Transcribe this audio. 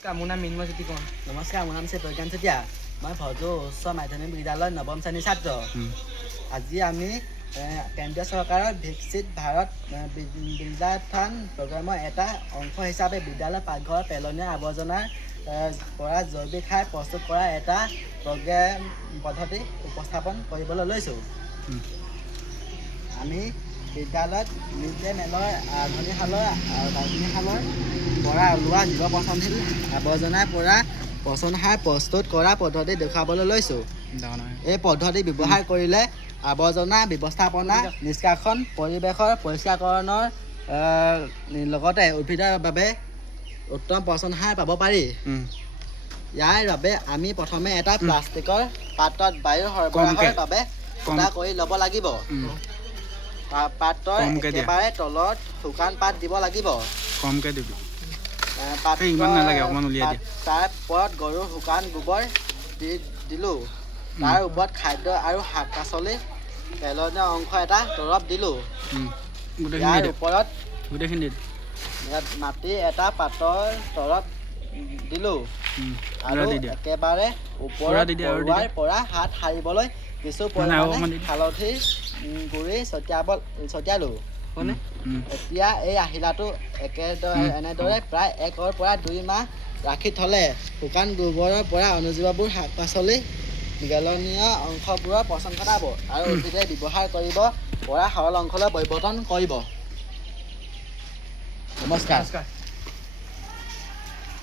নমস্কাৰ, মোৰ নাম মৃন্ময় জ্যোতি কোঁৱৰ। নমস্কাৰ, মোৰ নাম হৈছে প্ৰজ্ঞান চেতিয়া। মই ভজৌ উচ্চ মাধ্যমিক বিদ্যালয়ৰ নৱম শ্ৰেণীৰ ছাত্ৰ। আজি আমি কেন্দ্ৰীয় চৰকাৰৰ বিকশিত ভাৰত বিদ্যাথান প্ৰগ্ৰামৰ এটা অংশ হিচাপে বিদ্যালয় পাকঘৰৰ পেলনীয়া আৱৰ্জনাৰ পৰা জৈৱিক সাৰ প্ৰস্তুত কৰা এটা প্ৰগ্ৰেম পদ্ধতি উপস্থাপন কৰিবলৈ লৈছোঁ। আমি বিদ্যালয়ত মিড ডে মিলৰ ৰান্ধনীশালৰ পৰা ওলোৱা জীৱ পচনশীল আৱৰ্জনাৰ পৰা পচন সাৰ প্ৰস্তুত কৰা পদ্ধতি দেখুৱাবলৈ লৈছোঁ। এই পদ্ধতি ব্যৱহাৰ কৰিলে আৱৰ্জনা ব্যৱস্থাপনা, নিষ্কাশন, পৰিৱেশৰ পৰিষ্কাৰকৰণৰ লগতে উদ্ভিদৰ বাবে উত্তম পচন সাৰ পাব পাৰি। ইয়াৰ বাবে আমি প্ৰথমে এটা প্লাষ্টিকৰ পাত্ৰত বায়ু সৰবৰাহৰ বাবে ফুটা কৰি ল'ব লাগিব। পাত্ৰৰ একেবাৰে তলত শুকান পাত দিব লাগিব। কমকৈ দিবি। তাৰ ওপৰত গৰুৰ শুকান গোবৰ দিলোঁ। তাৰ ওপৰত খাদ্য আৰু শাক পাচলি পেলনীয়া অংশ এটা তৰপ দিলোঁ। ইয়াৰ ওপৰত মাটি এটা পাতৰ তৰপ দিলোঁ আৰু একেবাৰে ওপৰত পৰুৱাৰ পৰা হাত সাৰিবলৈ কিছু পৰিমাণে হালধিৰ গুড়ি ছটিয়ালোঁ। এতিয়া এই আহিলাটো এনেদৰে প্ৰায় 1 পৰা 2 মাহ ৰাখি থ'লে শুকান গোবৰৰ পৰা অনুজীৱবোৰ শাক পাচলি গেলনীয়া অংশবোৰৰ পচন ঘটাব আৰু উদ্ভিদে ব্যৱহাৰ কৰিব পৰা সৰল অংশলৈ পৰিৱৰ্তন কৰিব। নমস্কাৰ।